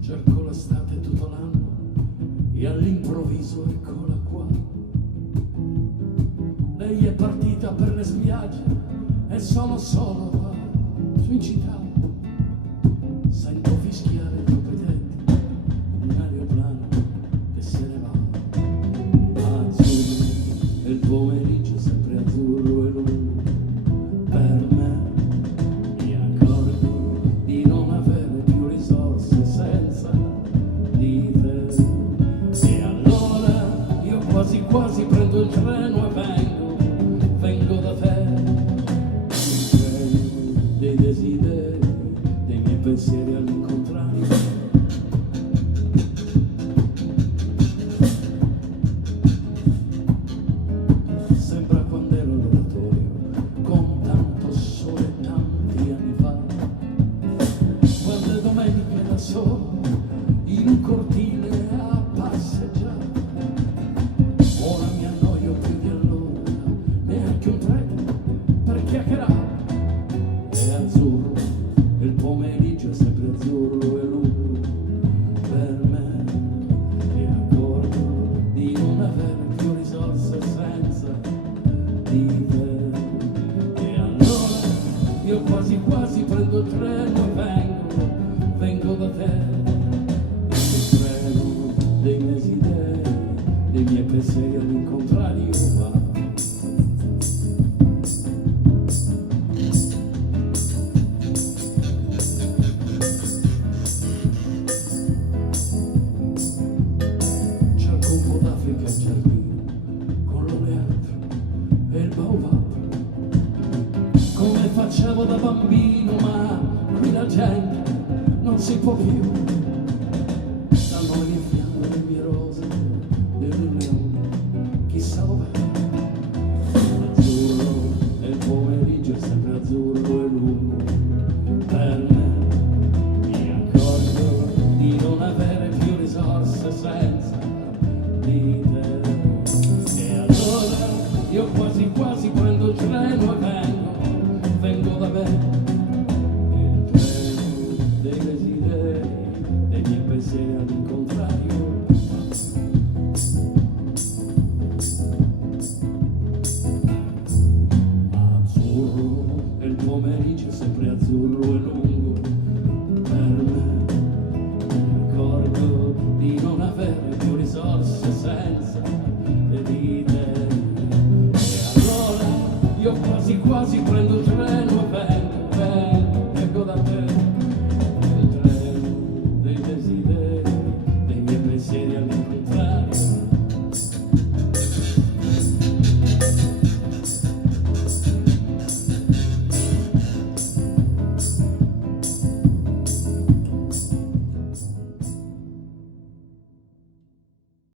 Cerco l'estate tutto l'anno e all'improvviso eccola qua. Lei è partita per le spiagge e sono solo qua su in città. Sento fischiare i competenti, un aeroplano che se ne va. Azzurro e il pomeriggio sempre azzurro e lungo. Per me mi accorgo di non avere più risorse senza di te. E allora io quasi quasi prendo il treno e vengo da te. Il treno dei desideri, dei miei pensieri all'incontrario. Sembra quando ero all'oratorio con tanto sole tanti anni fa, quando domeniche da solo in un cortile a passeggiare. Ora mi annoio più di allora, neanche un treno per chiacchierare. È azzurro e il pomeriggio è sempre azzurro e lungo. Per me mi accorgo di non avere più risorse senza di te. E allora io quasi quasi prendo il treno e vengo da te. Il treno dei miei desideri, dei miei pensieri all'incontrario va. Cerco un po' d'Africa al giardino con l'oleandro e il baobab, come facevo da bambino, ma qui la gente non si può più. Da noi in fiamme le mie rose del leone, chissà dov'è. Azzurro e il pomeriggio è sempre azzurro e lungo. Per me mi accorgo di non avere più risorse senza di te. E allora io quasi quasi prendo il treno e vengo da me. Il treno dei desideri, dei miei pensieri all'incontrario. Azzurro e il pomeriggio è sempre azzurro e lungo. Per me mi accorgo di non avere più risorse senza di te. E allora io quasi quasi prendo